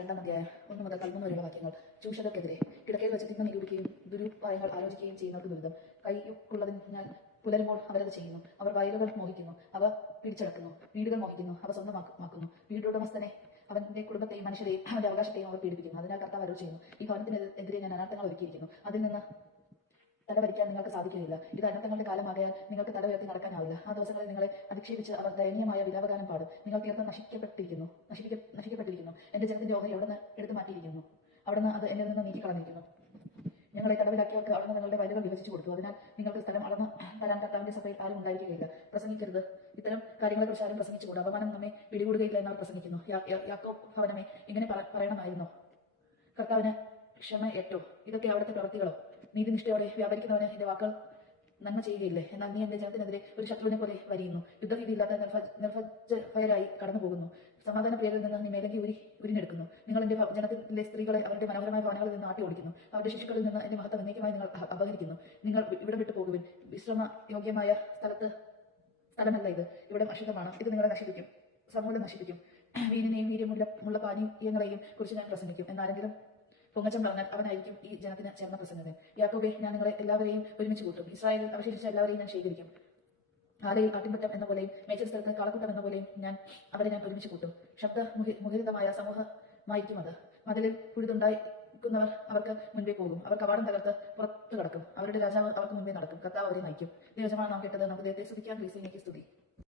രണ്ടാം അധ്യായം ഒന്ന് മുതൽ പതിമൂന്ന് വരെയുള്ള വാക്യങ്ങൾ. ചൂഷകർക്കെതിരെ കിടക്കയിൽ വെച്ച് തിന്ന് നിരൂപിക്കുകയും ദുരുപായങ്ങൾ ആലോചിക്കുകയും ചെയ്യുന്നവർക്ക് ദുരിതം. കൈയുള്ളതിന് ഞാൻ പുലരുമ്പോൾ അവരത് ചെയ്യുന്നു. അവർ വയലുകൾ മോഹിക്കുന്നു. അവ പിടിച്ചടക്കുന്നു. വീടുകൾ മോഹിക്കുന്നു. അവ സ്വന്തമാക്കുന്നു വീടുടമസ്ഥനെ അവന്റെ കുടുംബത്തെയും മനുഷ്യരെയും അവന്റെ അവകാശത്തെയും അവർ പീഡിപ്പിക്കുന്നു. അതിനാൽ കർത്താവ് അരുൾ ചെയ്യുന്നു. ഈ ഭവനത്തിനെതിരെ ഞാൻ അനർത്ഥങ്ങൾ ഒരുക്കിയിരിക്കുന്നു. അതിൽ നിന്ന് തലവരിക്കാൻ നിങ്ങൾക്ക് സാധിക്കുകയില്ല. ഇത് അനർത്ഥങ്ങളുടെ കാലമാകയാൽ നിങ്ങൾക്ക് തല ഉയർത്തി നടക്കാനാവില്ല. ആ ദിവസങ്ങളിൽ നിങ്ങളെ അധിക്ഷേപിച്ച് അവർ ദയനീയമായ വിലാപകാനം പാടും. നിങ്ങൾ തീർത്തും നശിക്കപ്പെട്ടിരിക്കുന്നു. അവിടുന്ന് അത് എന്നിൽ നിന്ന് നീക്കിക്കളഞ്ഞിരിക്കുന്നു. ഞങ്ങളെ തടവിലാക്കിയവർക്ക് അവിടുന്ന് നിങ്ങളുടെ വയലുകൾ വിഭജിച്ചു കൊടുത്തു. അതിനാൽ നിങ്ങൾക്ക് സ്ഥലം അളന്ന് തരാൻ കർത്താവിന്റെ സഭയിൽ ആരും ഉണ്ടായിരിക്കുകയില്ല. പ്രസംഗിക്കരുത്. ഇത്തരം കാര്യങ്ങളെക്കുറിച്ച് ആരും പ്രസംഗിച്ചുകൂടാ. അപമാനം നമ്മെ പിടികൂടുകയില്ല എന്നവർ പ്രസംഗിക്കുന്നു. യാ- യാ- യാക്കോബ് ഭവനമേ ഇങ്ങനെ പറയണമായിരുന്നു. കർത്താവിന് ക്ഷമ ഏറ്റോ. ഇതൊക്കെ അവിടുത്തെ പ്രവൃത്തികളോ. നീതിനിഷ്ഠയോടെ വ്യാപരിക്കുന്നവന് എന്റെ വാക്കുകൾ നന്മ ചെയ്യുകയില്ലേ? എന്നാൽ നീ എന്റെ ജനത്തിനെതിരെ ഒരു ശത്രുവിനെ പോലെ വരിയുന്നു. യുദ്ധരീതിയില്ലാത്ത നിർഭ- നിർഭജരായി കടന്നു പോകുന്നു സമാധാന പ്രിയരിൽ നിന്ന് നീ മേലങ്കി ഉരി ഭ- ജനത്തിലെ സ്ത്രീകളെ അവരുടെ മനോഹരമായ ഭവനങ്ങളിൽ നിന്ന് ആട്ടി ഓടിക്കുന്നു. അവരുടെ ശിശുക്കളിൽ നിന്ന് എന്റെ മഹത്വം എന്നേക്കുമായി നിങ്ങൾ അപ- അപഹരിക്കുന്നു. നിങ്ങൾ ഇവിടെ വിട്ടു പോകുവിൻ. വിശ്രമ യോഗ്യമായ സ്ഥലത്ത് സ്ഥലമല്ല ഇത്. ഇവിടെ അശുദ്ധമാണ്. ഇത് നിങ്ങളെ നശിപ്പിക്കും. സമൂലം നശിപ്പിക്കും. വീനിനെയും വീര്യമുള്ള മുള്ള പാനീയങ്ങളെയും കുറിച്ച് ഞാൻ പ്രസംഗിക്കും. എന്നാരെങ്കിലും പൊങ്ങച്ചം പറഞ്ഞാൽ അവനായിരിക്കും ഈ ജനത്തിന് ചേർന്ന പ്രസംഗത യാക്കോബെ ഞാൻ നിങ്ങളെ എല്ലാവരെയും ഒരുമിച്ച് കൂട്ടും. ഇസ്രായേലിൽ അവശേഷിച്ച എല്ലാവരെയും ഞാൻ ശേഖരിക്കും. ആലയിൽ ആട്ടിൻപറ്റം എന്ന പോലെയും മേച്ചൽ സ്ഥലത്ത് കാളക്കൂട്ടം എന്ന പോലെയും ഞാൻ അവരെ ഞാൻ ഒരുമിച്ച് കൂട്ടും. ശബ്ദ മുഹി- മുഖരിതമായ സമൂഹമായിരിക്കും അത്. മതിലിൽ പുഴുതുണ്ടാക്കുന്നവർ അവർക്ക് മുൻപേ പോകും. അവർ കവാടം തകർത്ത് പുറത്തു കടക്കും. അവരുടെ രാജാവ് അവർക്ക് മുൻപേ നടക്കും. കർത്താവ് അവരെ നയിക്കും. ദൈവജമാണ് നാം കേട്ടത്. നമുക്ക് ദൈവത്തെ സ്തുതിക്കാൻ എനിക്ക് സ്തുതി.